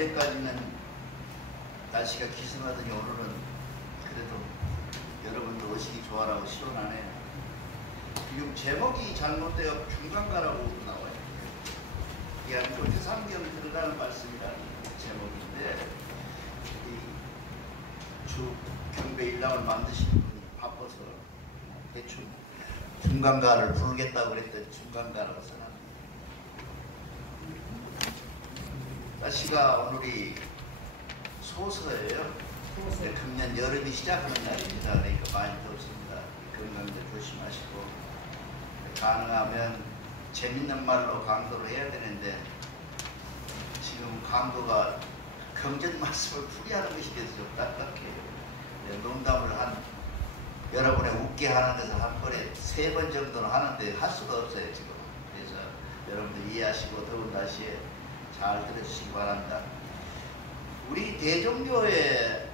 어제까지는 날씨가 기승하더니 오늘은 그래도 여러분들 오시기 좋아라고 시원하네요. 지금 제목이 잘못되어 중간가라고 나와요. 이게 아니고 태산경 들으라는 말씀이라는 제목인데, 주 경배 일랑을 만드신 분이 바빠서 대충 중간가를 부르겠다고 그랬더니 중간가라고 써놨네요. 날씨가 오늘이 소서예요. 금년 여름이 시작하는 날입니다. 그러니까 많이 덥습니다. 건강도 조심하시고, 가능하면 재밌는 말로 강도를 해야 되는데 지금 강도가 경전 말씀을 풀이하는 것이 돼서 좀 딱딱해요. 농담을 여러분의 웃게 하는 것을 한 번에 3번 정도는 하는데 할 수가 없어요 지금. 그래서 여러분들 이해하시고 더운 날씨에 잘 들어주시기 바랍니다. 우리 대종교에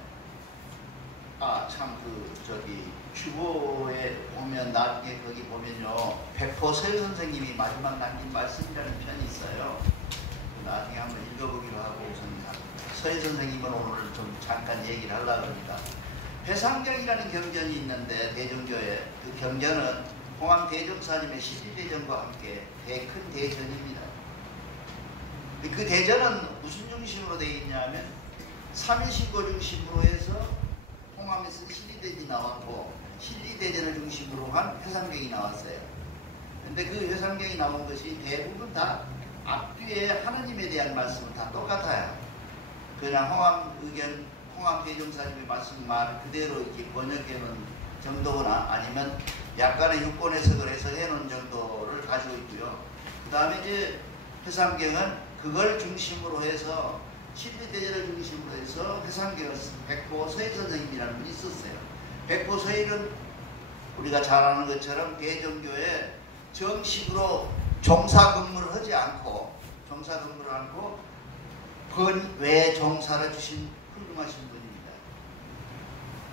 주보에 보면 나중에 거기 보면요, 백포서유 선생님이 마지막 남긴 말씀이라는 편이 있어요. 나중에 한번 읽어보기로 하고 우선 서유 선생님은 오늘 좀 잠깐 얘기를 하려고 합니다. 회상경이라는 경전이 있는데 대종교에 그 경전은 홍암 대종사님의 11대전과 함께 큰 대전입니다. 그 대전은 무슨 중심으로 되어 있냐면 삼일신고 중심으로 해서 홍암에서 신리대전이 나왔고 신리대전을 중심으로 한 회상경이 나왔어요. 근데 그 회상경이 나온 것이 대부분 다 앞뒤에 하느님에 대한 말씀은 다 똑같아요. 그냥 홍암 대종사님의 말씀만 그대로 이렇게 번역해놓은 정도거나 아니면 약간의 유권 해석을 해서 해놓은 정도를 가지고 있고요. 그 다음에 이제 회상경은 그걸 중심으로 해서 신리대전을 중심으로 해서 회상경을 백포서일 선생님이라는 분이 있었어요. 백포서일은 우리가 잘 아는 것처럼 대종교에 정식으로 종사근무를 하지 않고 번외 종사를 주신 훌륭하신 분입니다.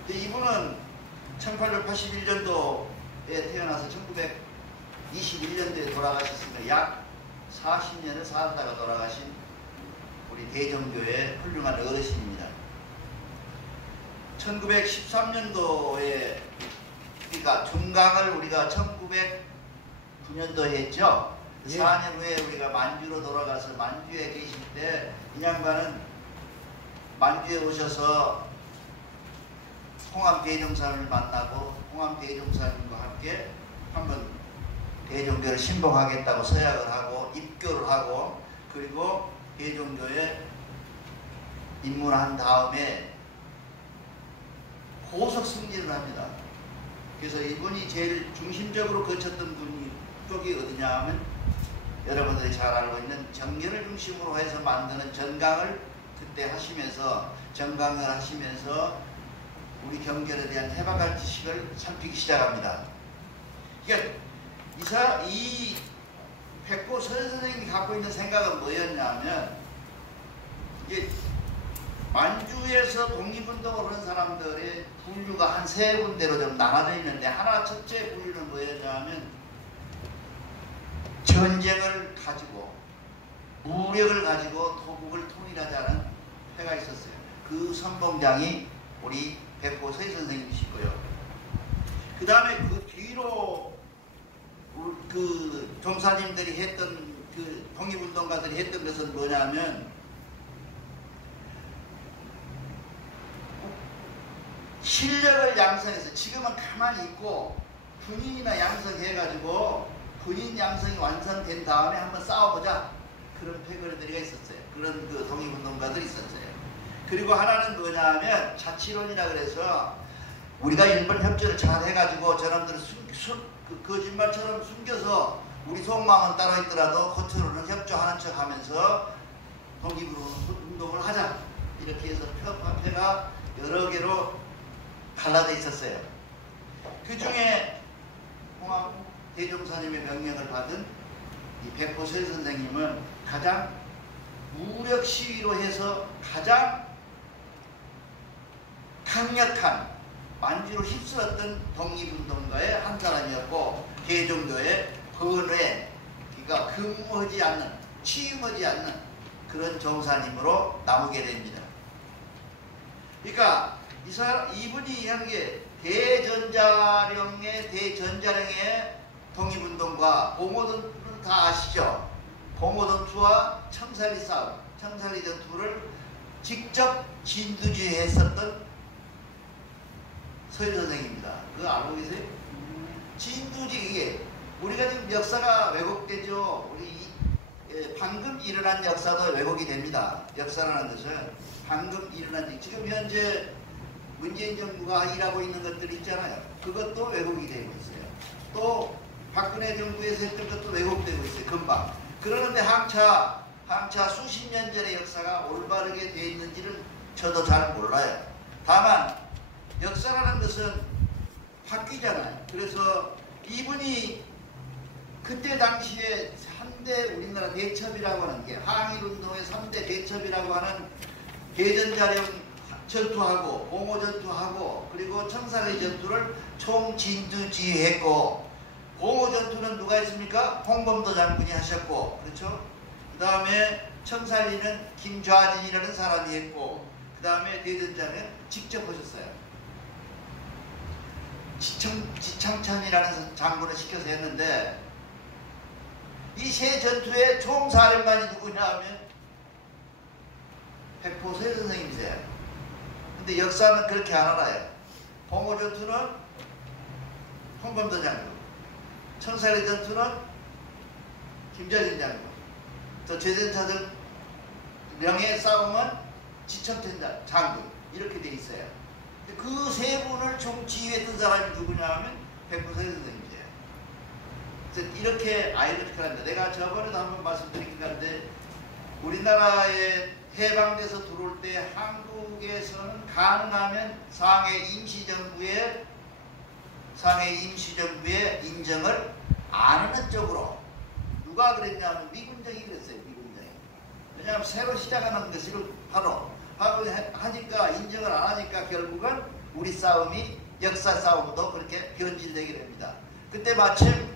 근데 이분은 1881년도에 태어나서 1921년도에 돌아가셨으니까 약 40년을 살다가 돌아가신 우리 대종교의 훌륭한 어르신입니다. 1913년도에 그러니까 중강을 우리가 1909년도에 했죠. 예. 4년 후에 우리가 만주로 돌아가서 만주에 계실 때 이 양반은 만주에 오셔서 홍암 대종사님을 만나고 홍암 대종사님과 함께 한번 대종교를 신봉하겠다고 서약을 하고 입교를 하고 그리고 대종교에 입문한 다음에 고속 승진을 합니다. 그래서 이분이 제일 중심적으로 거쳤던 쪽이 어디냐 하면 여러분들이 잘 알고 있는 정년을 중심으로 해서 만드는 전강을 그때 하시면서 정강을 하시면서 우리 경전에 대한 해박한 지식을 살피기 시작합니다. 그러니까 이 백포서유 선생님이 갖고 있는 생각은 뭐였냐면 이게 만주에서 독립운동을 하는 사람들의 분류가 한 3군데로 좀 나눠져 있는데 첫째 분류는 뭐였냐면 전쟁을 가지고 무력을 가지고 토국을 통일하자는 회가 있었어요. 그 선봉장이 우리 백포서유 선생님이시고요. 그 다음에 그 뒤로 그 종사님들이 했던 그 독립운동가들이 했던 것은 뭐냐면 실력을 양성해서 지금은 가만히 있고 군인이나 양성해가지고 군인 양성이 완성된 다음에 한번 싸워보자 그런 패거리들이 있었어요. 그런 그 독립운동가들이 있었어요. 그리고 하나는 뭐냐면 자치론이라 그래서 우리가 일본 협조를 잘 해가지고 저놈들을 거짓말처럼 숨겨서 우리 속마음은 따로 있더라도 겉으로는 협조하는 척 하면서 독립운동을 하자 이렇게 해서 표가 여러 개로 갈라져 있었어요. 그 중에 홍암 대종사님의 명령을 받은 이 백포서유 선생님은 가장 무력 시위로 해서 가장 강력한 만주를 휩쓸었던 독립운동가의 한 사람이었고 대종교의 번외 그러니까 근무하지 않는 취임하지 않는 그런 종사님으로 남게 됩니다. 그러니까 이분이 하는 게 대전자령의 독립운동과 봉오전투는 다 아시죠? 봉오전투와 청산리 싸움, 청산리 전투를 직접 진두지휘했었던 서일 선생입니다. 그거 알고 계세요? 진두지휘, 우리가 지금 역사가 왜곡되죠. 우리 방금 일어난 역사도 왜곡이 됩니다. 역사라는 것은 방금 일어난, 지금 현재 문재인 정부가 일하고 있는 것들이 있잖아요. 그것도 왜곡이 되고 있어요. 또 박근혜 정부에서 했던 것도 왜곡되고 있어요. 금방. 그러는데 한차 수십 년 전의 역사가 올바르게 되어 있는지를 저도 잘 몰라요. 다만 역사라는 것은 바뀌잖아요. 그래서 이분이 그때 당시에 3대 우리나라 대첩이라고 하는 게 항일운동의 3대 대첩이라고 하는 대전자령 전투하고 봉오전투하고 그리고 청산리 전투를 총진두지휘했고, 봉오전투는 누가 했습니까? 홍범도 장군이 하셨고, 그렇죠? 그 다음에 청산리는 김좌진이라는 사람이 했고, 그 다음에 대전자령 직접 하셨어요. 지청천이라는 장군을 시켜서 했는데, 이 세 전투의 총사령관이 누구냐 하면 백포 서일 선생님이세요. 근데 역사는 그렇게 안 알아요. 봉오전투는 홍범도 장군, 청산리 전투는 김좌진 장군, 또 대전자령의 싸움은 지청천 장군, 이렇게 돼 있어요. 그 세 분을 총 지휘했던 사람이 누구냐 하면 백포 서일 선생님이세요. 이렇게 아이러니컬합니다. 내가 저번에도 한번 말씀드리긴 한데, 우리나라에 해방돼서 들어올 때 한국에서는 가능하면 상해 임시정부의 인정을 안 하는 쪽으로, 누가 그랬냐면 미군정이 그랬어요. 미군정이. 왜냐하면 새로 시작하는 것을 바로 하니까, 인정을 안 하니까 결국은 우리 싸움이 역사 싸움도 그렇게 변질되게 됩니다. 그때 마침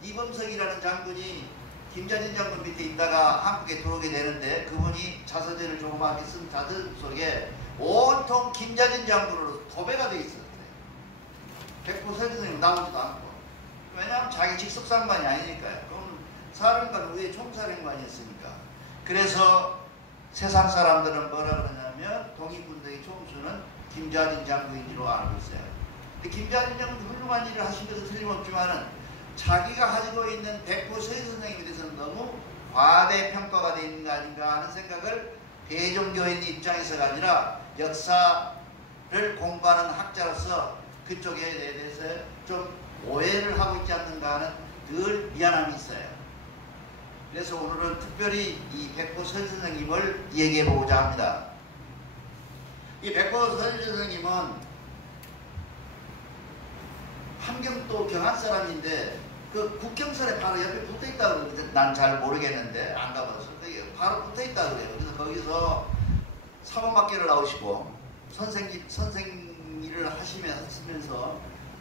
이범석이라는 장군이 김좌진 장군 밑에 있다가 한국에 들어오게 되는데, 그분이 자서전을 조그맣게 쓴 자서전 속에 온통 김좌진 장군으로 도배가 되어 있었어요. 백포 서일 선생님 나오지도 않고. 왜냐하면 자기 직속상관이 아니니까요. 그럼 사령관 위에 총사령관이었으니까. 그래서 세상 사람들은 뭐라 그러냐면 독립운동의 총수는 김좌진 장군인지로 알고 있어요. 근데 김좌진 장군 훌륭한 일을 하신 것은 틀림없지만은 자기가 가지고 있는 백포 서일 선생님에 대해서는 너무 과대평가가 되어 있는 거 아닌가 하는 생각을 대종교인 입장에서가 아니라 역사를 공부하는 학자로서 그쪽에 대해서 좀 오해를 하고 있지 않는가 하는 늘 미안함이 있어요. 그래서 오늘은 특별히 이 백포 서일 선생님을 얘기해 보고자 합니다. 이 백포 서일 선생님은 함경도 경안 사람인데, 그 국경선에 바로 옆에 붙어있다고 그러는데, 난 잘 모르겠는데 안 가봐서 바로 붙어있다고 그래요. 그래서 거기서 사범학교를 나오시고 선생 일을 하시면서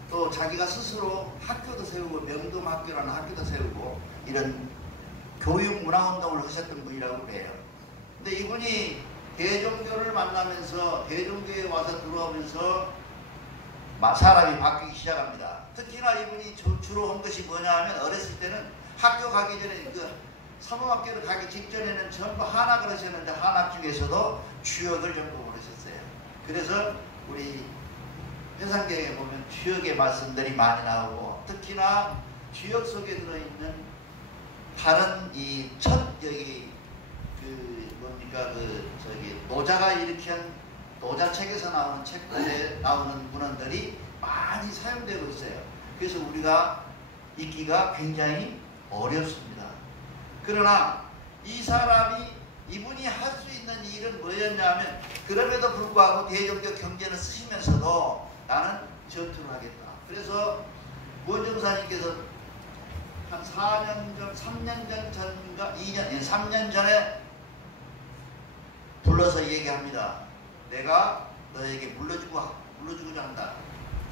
또 자기가 스스로 학교도 세우고 명동학교라는 학교도 세우고 이런 교육문화운동을 하셨던 분이라고 그래요. 근데 이분이 대종교를 만나면서 대종교에 와서 들어오면서 사람이 바뀌기 시작합니다. 특히나 이분이 주로 한 것이 뭐냐 하면, 어렸을 때는 학교 가기 전에, 그 사범학교를 가기 직전에는 전부 한학을 하셨는데, 한학 중에서도 주역을 전부 모르셨어요. 그래서 우리 회상경에 보면 주역의 말씀들이 많이 나오고, 특히나 주역 속에 들어있는 다른 이 여기 노자가 일으킨 노자책에서 나오는 책들에 나오는 문헌들이 많이 사용되고 있어요. 그래서 우리가 읽기가 굉장히 어렵습니다. 그러나 이분이 할 수 있는 일은 뭐였냐면, 그럼에도 불구하고 대종교 경전을 쓰시면서도 나는 전투를 하겠다. 그래서 무원정사님께서 한 3년 전에 불러서 얘기합니다. 내가 너에게 물러주고자 한다.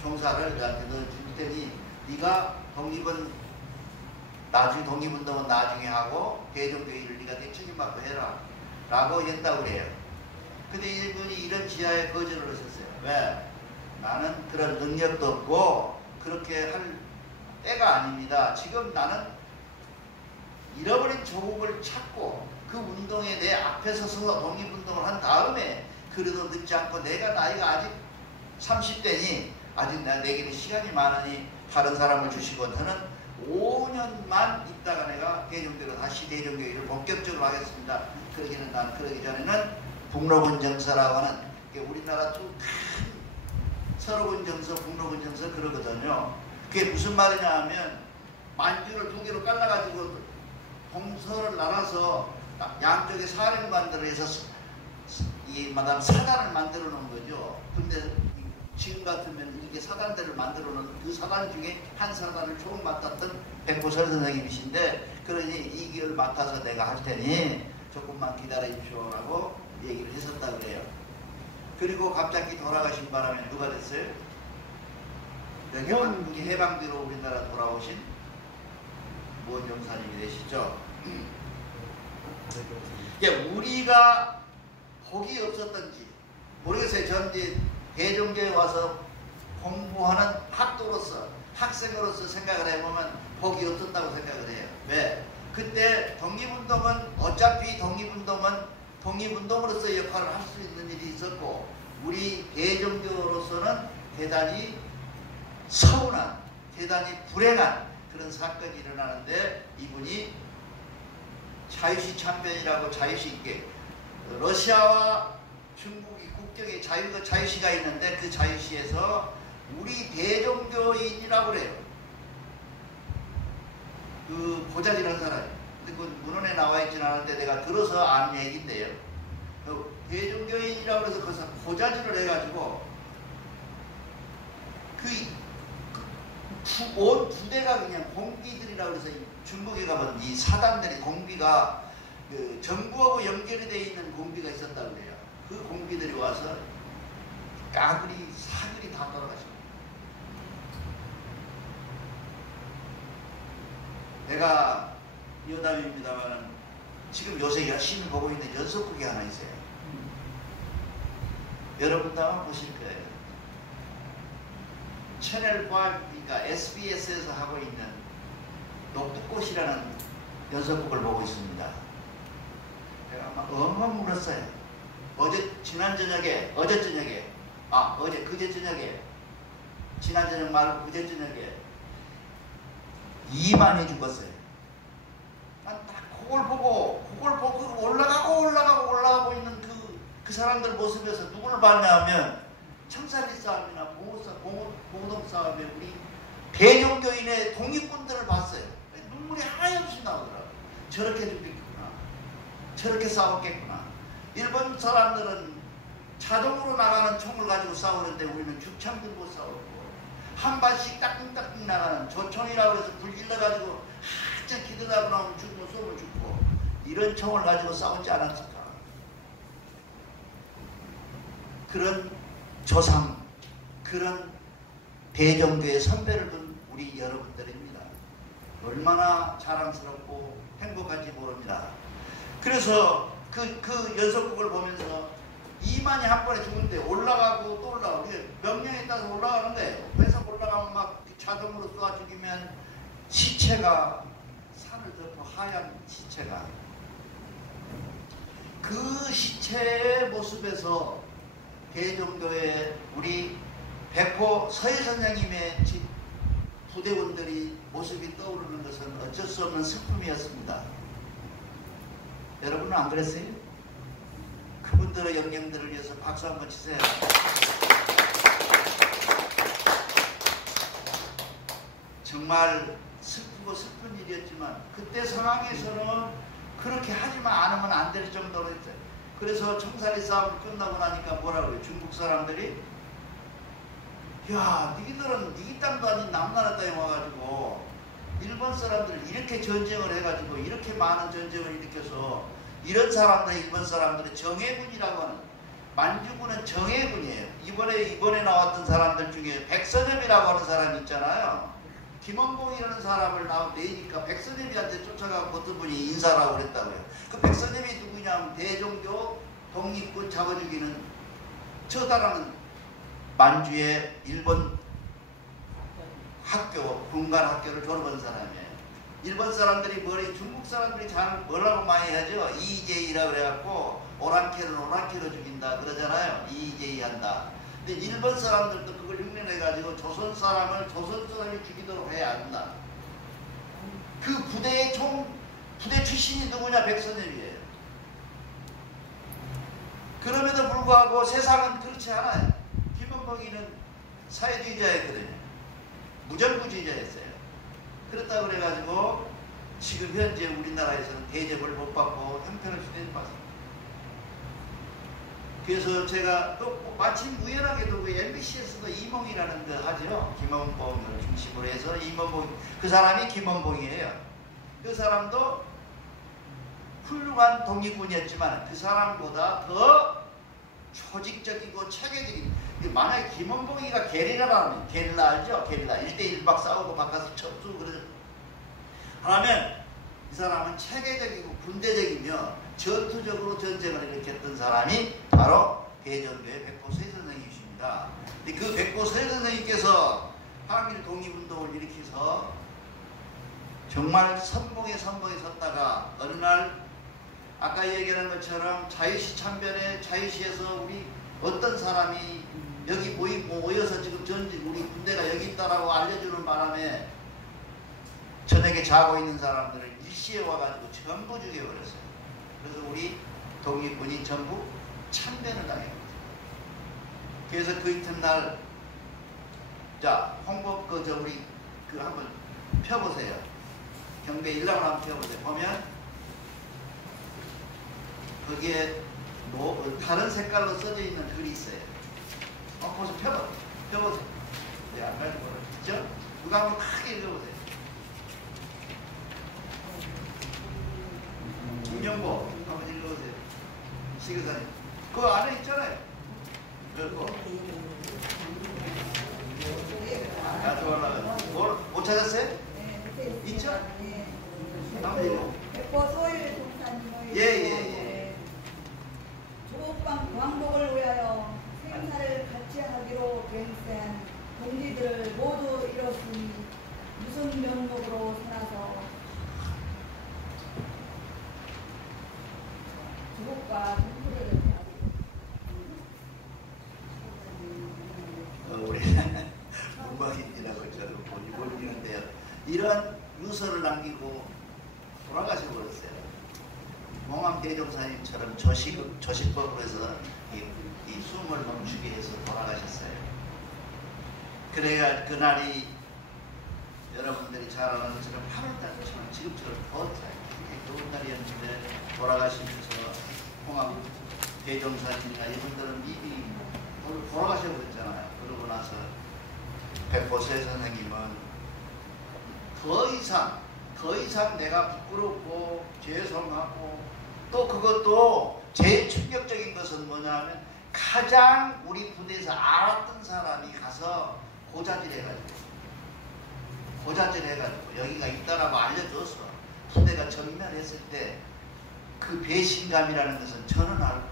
종사를 너한테 줄 테니 네가 독립운동은 나중에 하고 대종교 일을 네가 책임받고 해라. 라고 했다고 그래요. 근데 이분이 이런 지하에 거절을 하셨어요. 왜? 나는 그런 능력도 없고 그렇게 할 때가 아닙니다. 지금 나는 잃어버린 조국을 찾고 그 운동에 내 앞에 서서 독립운동을 한 다음에 그래도 늦지 않고 내가 나이가 아직 30대니 아직 내게는 시간이 많으니 다른 사람을 주시고 저는 5년만 있다가 내가 대종교로 다시 대종교회를 본격적으로 하겠습니다. 그러기는 난 그러기 전에는 북로군 정서라고 하는 우리나라 두 큰 서로군 정서, 북로군 정서 그러거든요. 그게 무슨 말이냐 하면 만주를 두 개로 깔라가지고 동서를 나눠서 양쪽에 사령관들을 해서 이 마담 사단을 만들어 놓은 거죠. 근데 지금 같으면 이게 사단들을 만들어 놓은 그 사단 중에 한 사단을 처음 맡았던 백보설 선생님이신데 그러니 이 길을 맡아서 내가 할 테니 조금만 기다려 주십시오라고 얘기를 했었다 그래요. 그리고 갑자기 돌아가신 바람에 누가 됐어요? 한국이 해방 뒤로 우리나라 돌아오신 무원 용사님이 되시죠. 우리가 복이 없었던지 모르겠어요. 전 이제 대종교에 와서 공부하는 학도로서 학생으로서 생각을 해보면 복이 없었다고 생각을 해요. 왜? 그때 독립운동은 어차피 독립운동으로서 역할을 할 수 있는 일이 있었고 우리 대종교로서는 대단히 서운한 대단히 불행한 그런 사건이 일어나는데 이분이 자유시 참변이라고 자유시 있게 러시아와 중국이 국경에 자유시가 있는데 그 자유시에서 우리 대종교인이라고 그래요. 그 보자기라는 사람이. 근데 그 문헌에 나와 있지는 않은데 내가 들어서 아는 얘기인데요. 그 대종교인이라고 해서 거기서 보자지를 해가지고 온 부대가 그냥 공비들이라고 해서 중국에 가면 이 사단들이 공비가 그 정부하고 연결이 되어 있는 공비가 있었다고 그래요. 그 공비들이 와서 까그리 사그리 다 돌아가십니다. 내가 여담입니다만 지금 요새 열심히 보고 있는 연속극이 하나 있어요. 여러분도 한번 보실 거예요. 채널 5, 그러니까 SBS에서 하고 있는 녹두꽃이라는 연속극을 보고 있습니다. 제가 아마 엉엉 울었어요. 어제 저녁에 지난 저녁 말고 그제 저녁에 이만이 죽었어요. 난 딱 그걸 보고 올라가고 있는 그 사람들 모습에서 누구를 봤냐 하면 청산리 싸움이나 봉오동 싸움에 우리 대종교인의 독립군들을 봤어요. 눈물이 하염없이 나오더라고요. 저렇게 죽겠구나. 저렇게 싸웠겠구나. 일본 사람들은 자동으로 나가는 총을 가지고 싸우는데 우리는 죽창 들고 싸우고 한 발씩 따끔따끔 나가는 조총이라고 해서 불 질러가지고 한참 기대다가 나오면 죽고 쏘면 죽고 이런 총을 가지고 싸우지 않았을까. 그런 조상, 그런 대종교의 선배를 둔 우리 여러분들입니다. 얼마나 자랑스럽고 행복한지 모릅니다. 그래서 그 연속극을 보면서 이만이 한 번에 죽는데 올라가고 또 올라가고 명령에 따라서 올라가는데 회사 올라가면 막 자동으로 쏘아 죽이면 시체가 산을 덮어 하얀 시체가 그 시체의 모습에서 대종교의 우리 백호 서해 선생님의 부대원들이 모습이 떠오르는 것은 어쩔 수 없는 슬픔이었습니다. 여러분은 안 그랬어요? 그분들의 영령들을 위해서 박수 한번 치세요. 정말 슬프고 슬픈 일이었지만 그때 상황에서는 그렇게 하지만 않으면 안 될 정도로 했어요. 그래서 청산리 싸움을 끝나고 나니까 뭐라고 해요? 중국 사람들이 야, 니들은 니 땅도 아닌 남나라 땅에 와가지고 일본 사람들 이렇게 전쟁을 해가지고 이렇게 많은 전쟁을 일으켜서 이런 사람들 일본 사람들은 정예군이라고 하는 만주군은 정예군이에요. 이번에 나왔던 사람들 중에 백선엽이라고 하는 사람이 있잖아요. 김원봉이라는 사람을 내니까 백선엽이한테 쫓아가고 어떤 분이 인사를 하고 그랬다고요. 그 백선엽이 누구냐면 대종교 독립군 잡아 죽이는 처다라는 만주의 일본 학교, 군관 학교를 졸업한 사람이에요. 일본 사람들이 중국 사람들이 잘 뭐라고 많이 하죠? 이재이라 그래갖고 오랑캐는 오랑캐로 죽인다 그러잖아요. 이재이 한다. 근데 일본 사람들도 그걸 흉내내가지고 조선 사람이 죽이도록 해야 한다. 그 부대 출신이 누구냐? 백선엽이에요. 그럼에도 불구하고 세상은 그렇지 않아요. 김원봉이는 사회주의자였거든요. 무정부주의자였어요. 그렇다고 그래가지고 지금 현재 우리나라에서는 대접을 못 받고 형편을 주대받습니다. 그래서 제가 또 마침 우연하게도 그 MBC에서도 이몽이라는 거 하죠. 김원봉을 중심으로 해서 이몽봉, 그 사람이 김원봉이에요. 그 사람도 훌륭한 독립군이었지만 그 사람보다 더 조직적이고 체계적인, 만약에 김원봉이가 게릴라라면, 게릴라 알죠? 게릴라 1대1 막 싸우고 막 가서 척수 그러죠. 하면 이 사람은 체계적이고 군대적이며 전투적으로 전쟁을 일으켰던 사람이 바로 대전교의 백보서희 선생님이십니다. 근데 그 백보서희 선생님께서 한일 독립운동을 일으켜서 정말 선봉에 섰다가 어느 날 아까 얘기하는 것처럼 자유시 참변에 자유시에서 우리 어떤 사람이 여기 모여서 지금 전직 우리 군대가 여기 있다라고 알려주는 바람에 저녁에 자고 있는 사람들을 일시에 와가지고 전부 죽여버렸어요. 그래서 우리 독립군이 전부 참변을 당했거든요. 그래서 그 이튿날 자 홍보 우리 한번 펴보세요. 경배 일랑을 한번 펴보세요. 보면 거기에 다른 색깔로 써져 있는 글이 있어요. 한번 펴보세요. 네, 안 가지고 그렇죠? 누가 한번 크게 읽어보세요. 김영보 한번 읽어보세요. 시교사님. 그 안에 있잖아요. 그거. 나한테 올라가. 못 찾았어요? 네, 있죠? 네. 한번 읽어. 백보소일 동사님의 예. 조국방 광복을 위하여 생사를 같이 하기로 맹세한 동지들을 모두 잃었으니 무슨 명목으로 살아서 조국과 동포를 우리 문박인이라고 저를 보이는데요. 이런 유서를 남기고 돌아가셔 버렸어요. 봉암 대종사님처럼 조식법으로 해서 이 숨을 멈추게 해서 돌아가셨어요. 그래야 그날이 여러분들이 잘 아는 것처럼 8월달처럼 지금처럼 굉장히 더운 날이었는데 돌아가시면서 봉암 대종사님이나 이분들은 이미 돌아가셔버렸잖아요. 그러고 나서 백보세 선생님은 더 이상 내가 부끄럽고 죄송하고 또 그것도 제일 충격적인 것은 뭐냐면 가장 우리 부대에서 알았던 사람이 가서 고자질해가지고 여기가 있다라고 알려줘서 부대가 전멸했을 때 그 배신감이라는 것은 저는 알 것 같아요.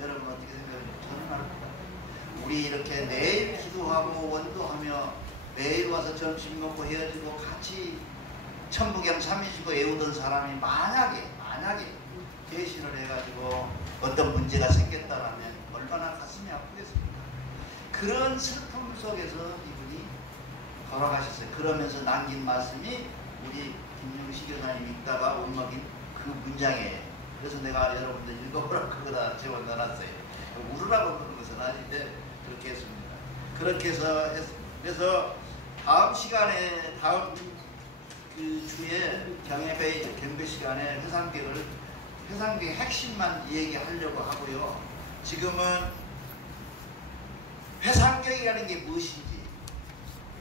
여러분 어떻게 생각해요? 저는 알 것 같아요. 우리 이렇게 매일 기도하고 원도하며 매일 와서 점심 먹고 헤어지고 같이 천부경 3일치고 애우던 사람이 만약에 배신을 해가지고 어떤 문제가 생겼다라면 얼마나 가슴이 아프겠습니까? 그런 슬픔 속에서 이분이 돌아가셨어요. 그러면서 남긴 말씀이 우리 김용식 교사님이 읽다가 못 먹인 그 문장이에요. 그래서 내가 여러분들 읽어보라고 그거다 적어 넣어놨어요. 울으라고 그런 것은 아닌데 그렇게 했습니다. 그렇게 해서 그래서 다음 시간에 다음 그 주에 경배 시간에 회상계의 핵심만 얘기하려고 하고요. 지금은 회상경이라는 게 무엇인지,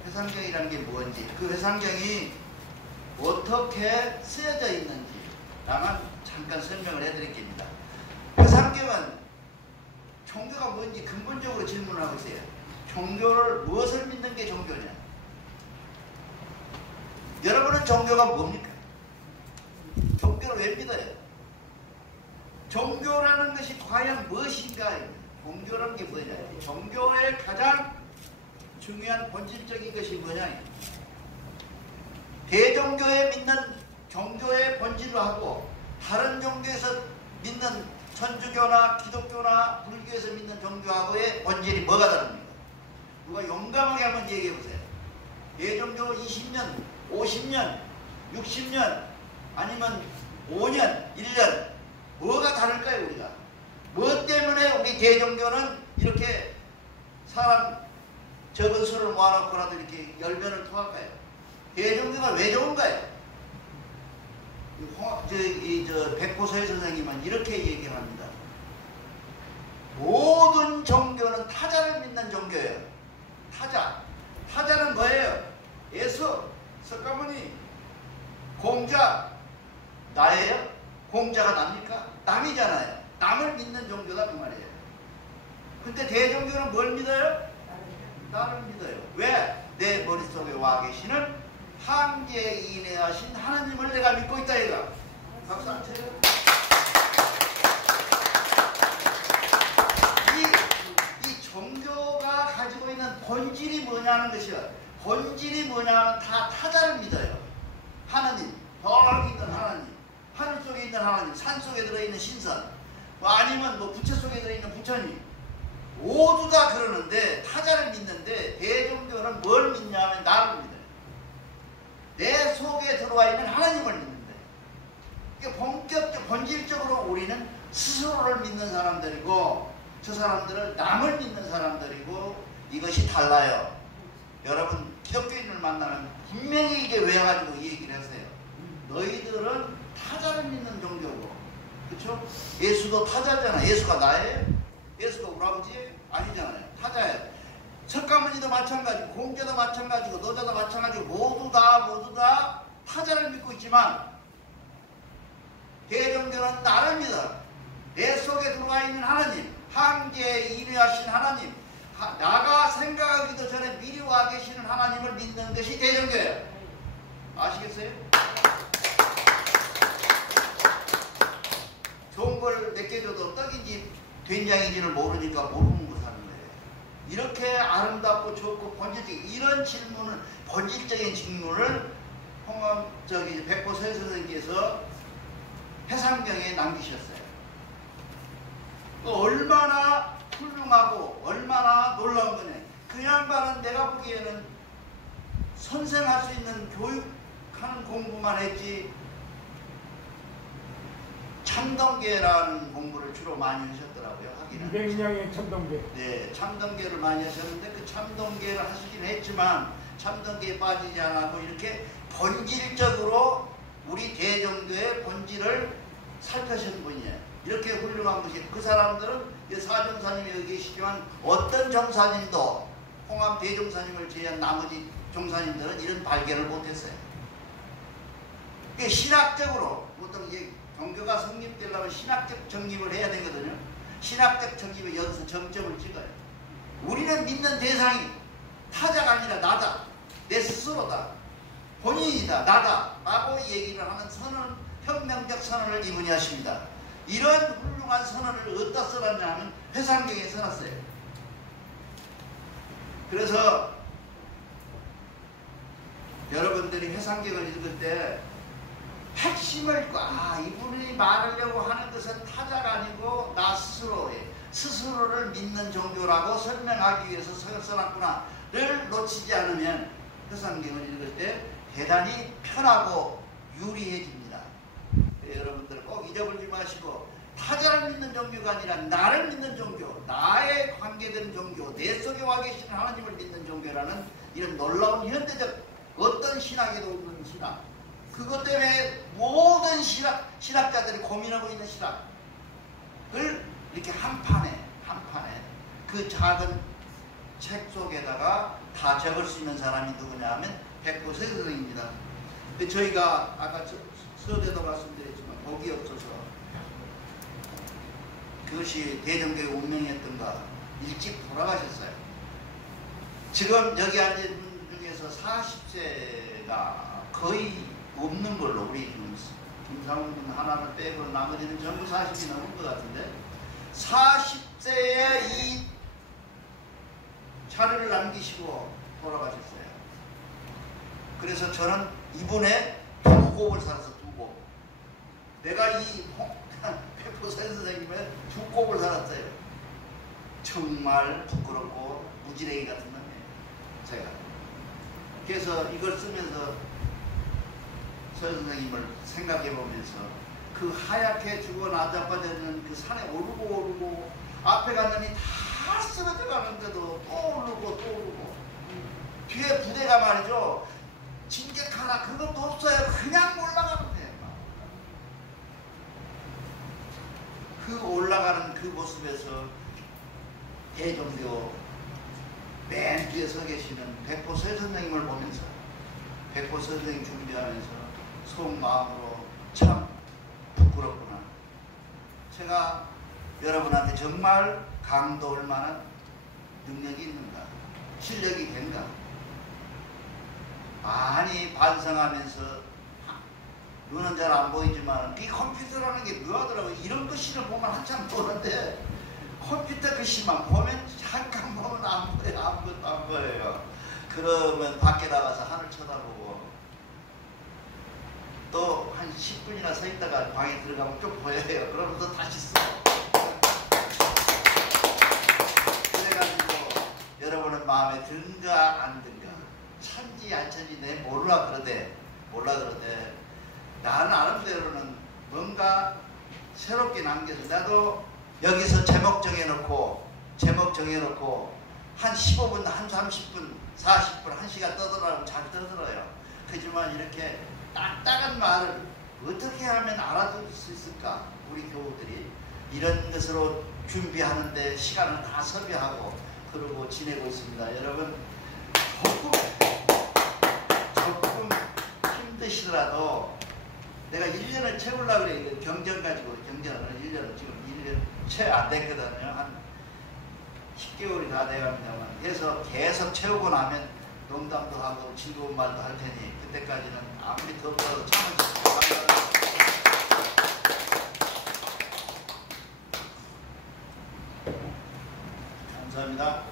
회상경이라는 게 뭔지, 그 회상경이 어떻게 쓰여져 있는지랑은 잠깐 설명을 해드리겠습니다. 회상경은 종교가 뭔지 근본적으로 질문을 하고 있어요. 종교를 무엇을 믿는 게 종교냐? 여러분은 종교가 뭡니까? 종교를 왜 믿어요? 종교라는 것이 과연 무엇인가? 종교라는 게 뭐냐? 종교의 가장 중요한 본질적인 것이 뭐냐? 대종교에 믿는 종교의 본질로 하고 다른 종교에서 믿는 천주교나 기독교나 불교에서 믿는 종교하고의 본질이 뭐가 다릅니까? 누가 용감하게 한번 얘기해 보세요. 대종교 20년, 50년, 60년 아니면 5년, 1년 뭐가 다를까요 우리가? 뭐 때문에 우리 대종교는 이렇게 사람 적은 수를 모아놓고라도 이렇게 열변을 토할까요? 대종교가 왜 좋은가요? 백호서의 선생님은 이렇게 얘기를 합니다. 모든 종교는 타자를 믿는 종교예요. 타자. 타자는 뭐예요? 예수, 석가모니, 공자, 나예요? 공자가 납니까? 남이잖아요. 남을 믿는 종교다 그 말이에요. 근데 대종교는 뭘 믿어요? 나를 믿어요. 왜? 내 머릿속에 와 계시는 한계에 인해하신 하나님을 내가 믿고 있다 얘가. 박수 안 쳐요? 이 종교가 가지고 있는 본질이 뭐냐는 것이야. 본질이 뭐냐면 다 타자를 믿어요. 하나님, 저기 있는 하나님, 하늘 속에 있는 하나님, 산 속에 들어있는 신선, 아니면 부처 속에 들어있는 부처님, 모두 다 그러는데 타자를 믿는데 대종교는 뭘 믿냐면 나를 믿어요. 내 속에 들어와 있는 하나님을 믿는데, 본격적, 본질적으로 우리는 스스로를 믿는 사람들이고 저 사람들은 남을 믿는 사람들이고 이것이 달라요. 여러분 기독교인을 만나면 분명히 이게 왜 가지고 얘기를 하세요. 너희들은 타자를 믿는 종교고, 그렇죠? 예수도 타자잖아. 예수가 나예요? 예수가 우리 아버지예요? 아니잖아요. 타자예요. 석가모니도 마찬가지고 공자도 마찬가지고 노자도 마찬가지고 모두 다 타자를 믿고 있지만 대종교는 나를 믿어. 내 속에 들어가 있는 하나님, 한계에 인해하신 하나님, 나가 생각하기도 전에 미리 와 계시는 하나님을 믿는 것이 대종교예요. 아시겠어요? 좋은 걸 몇 개 줘도 떡인지 된장인지를 모르니까 모르는 거 사는 거예요. 이렇게 아름답고 좋고 본질적인 이런 질문을, 본질적인 질문을 백호서의 선생님께서 해상경에 남기셨어요. 얼마나 훌륭하고 얼마나 놀라운 거냐. 그 양반은 내가 보기에는 선생할 수 있는 교육하는 공부만 했지 참동계라는 공부를 주로 많이 하셨더라고요. 하기는. 유병량의 참동계. 네, 참동계를 많이 하셨는데 그 참동계를 하시긴 했지만 참동계에 빠지지 않고 이렇게 본질적으로 우리 대종교의 본질을 살펴신 분이에요. 이렇게 훌륭한 것이, 그 사람들은 사종사님이 여기 계시지만 어떤 종사님도 홍암 대종사님을 제외한 나머지 종사님들은 이런 발견을 못했어요. 신학적으로 어떤 종교가 성립되려면 신학적 정립을 해야 되거든요. 신학적 정립에 여기서 정점을 찍어요. 우리는 믿는 대상이 타자가 아니라 나다, 내 스스로다, 본인이다, 나다 라고 얘기를 하는 선언, 혁명적 선언을 이분이 하십니다. 이런 훌륭한 선언을 어디다 써놨냐 하면 회상경에 써놨어요. 그래서 여러분들이 회상경을 읽을 때 핵심을 읽고, 이분이 말하려고 하는 것은 타자가 아니고 나 스스로를 믿는 종교라고 설명하기 위해서 써놨구나를 놓치지 않으면 회상경을 읽을 때 대단히 편하고 유리해집니다. 여러분들 꼭 잊어버리지 마시고, 타자를 믿는 종교가 아니라 나를 믿는 종교, 나에 관계되는 종교, 내 속에 와 계시는 하나님을 믿는 종교라는 이런 놀라운 현대적 어떤 신학에도 없는 신학, 그것 때문에 모든 신학자들이 고민하고 있는 신학을 이렇게 한 판에 그 작은 책 속에다가 다 적을 수 있는 사람이 누구냐 하면 백호서의 선생입니다. 근데 저희가 아까 서두에도 말씀드렸지만 복이 없어서 그것이 대종교의 운명이었던가 일찍 돌아가셨어요. 지금 여기 앉은 분 중에서 40세가 거의 없는 걸로 우리 김상훈 군 하나는 빼고 나머지는 전부 40이 넘은 것 같은데 40세에 이 자료를 남기시고 돌아가셨어요. 그래서 저는 이분의 두 곡을 살아서 두 곡. 내가 이 백포 선생님의 두 곡을 살았어요. 정말 부끄럽고 무지랭이 같은 놈이에요. 제가. 그래서 이걸 쓰면서 서 선생님을 생각해 보면서 그 하얗게 죽어 나자빠져있는 그 산에 오르고 앞에 갔더니 다 쓰러져 가는데도 또 오르고 뒤에 부대가 말이죠. 진격하라 그것도 없어요. 그냥 올라가는 거예요. 그 올라가는 그 모습에서 대종교 맨 뒤에 서 계시는 백포 서 선생님을 보면서 백포 서 선생님 준비하면서 속마음으로 참 부끄럽구나. 제가 여러분한테 정말 강도할 만한 능력이 있는가? 실력이 된가? 많이 반성하면서 눈은 잘 안 보이지만 이 컴퓨터라는 게 묘하더라고요. 이런 글씨를 보면 한참 보는데 컴퓨터 글씨만 보면 잠깐 보면 안 보여요. 아무것도 안 보여요. 그러면 밖에 나가서 하늘 쳐다보고 또 한 10분이나 서 있다가 방에 들어가면 좀 보여요. 그러면서 다시 써. 그래가지고 여러분은 마음에 든가 안 든가 찬지 안 찬지 내 몰라 그러대 나는 아는 뭔가 새롭게 남겨서 나도 여기서 제목 정해놓고 한 15분, 한 30분, 40분, 1시간 떠들어라면 잘 떠들어요. 하지만 이렇게 딱딱한 말을 어떻게 하면 알아들 수 있을까? 우리 교우들이 이런 것으로 준비하는데 시간을 다 소비하고 그러고 지내고 있습니다. 여러분 조금 힘드시더라도 내가 1년을 채우려고 그래. 경전 가지고 경전을 1년을 지금 1년 채 안 됐거든요. 한 10개월이 다 돼갑니다만 그래서 계속 채우고 나면 농담도 하고 즐거운 말도 할 테니 그때까지는 아무리 덥더라도 참으시고 감사합니다.